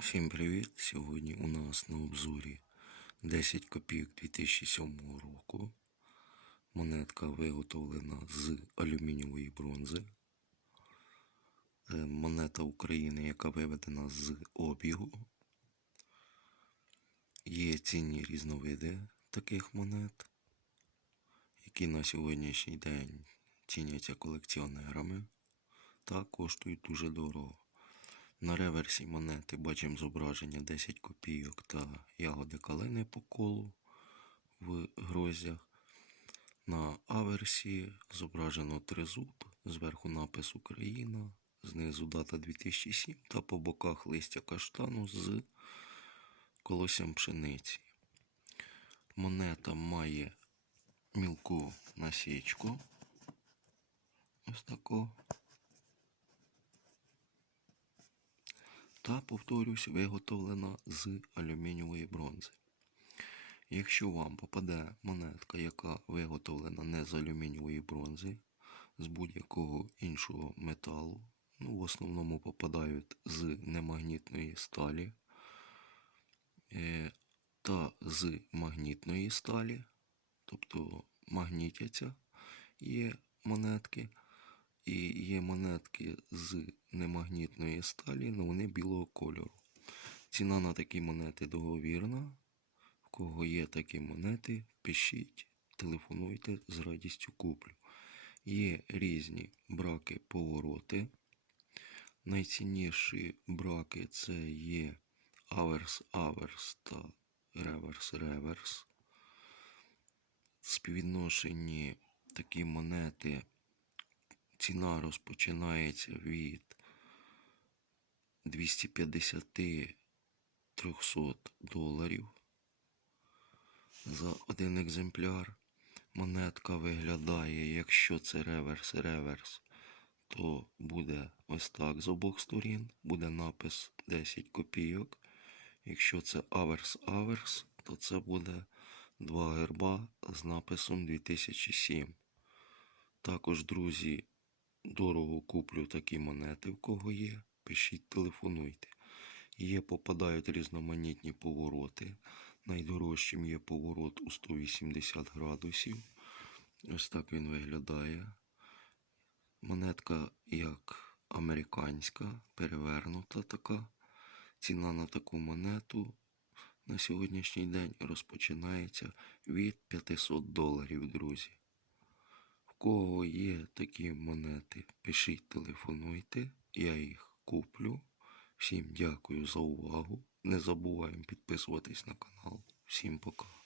Всім привіт! Сьогодні у нас на обзорі 10 копійок 2007 року. Монетка виготовлена з алюмінієвої бронзи. Е, Монета України, яка виведена з обігу. Є цінні різновиди таких монет, які на сьогоднішній день ціняться колекціонерами та коштують дуже дорого. На реверсі монети бачимо зображення 10 копійок та ягоди калини по колу в гроздях. На аверсі зображено тризуб, зверху напис Україна, знизу дата 2007 та по боках листя каштану з колоссям пшениці. Монета має мілку насічку. Ось таку. Та, повторюсь, виготовлена з алюмінієвої бронзи. Якщо вам попаде монетка, яка виготовлена не з алюмінієвої бронзи, з будь-якого іншого металу, ну, в основному попадають з немагнітної сталі е, та з магнітної сталі, тобто магнітяться є монетки. І є монетки з немагнітної сталі, але вони білого кольору. Ціна на такі монети договірна. В кого є такі монети, пишіть, телефонуйте, з радістю куплю. Є різні браки повороти. Найцінніші браки це є аверс-аверс та реверс-реверс. Співвідношенні такі монети ціна розпочинається від 250-300 доларів за один екземпляр. Монетка виглядає, якщо це реверс-реверс, то буде ось так з обох сторін. Буде напис 10 копійок. Якщо це аверс-аверс, то це буде два герба з написом 2007. Також, друзі, дорого куплю такі монети, в кого є. Пишіть, телефонуйте. Є, попадають різноманітні повороти. Найдорожчим є поворот у 180 градусів. Ось так він виглядає. Монетка як американська, перевернута така. Ціна на таку монету на сьогоднішній день розпочинається від 500 доларів, друзі. Кого є такі монети, пишіть, телефонуйте, я їх куплю. Всім дякую за увагу. Не забуваємо підписуватись на канал. Всім пока.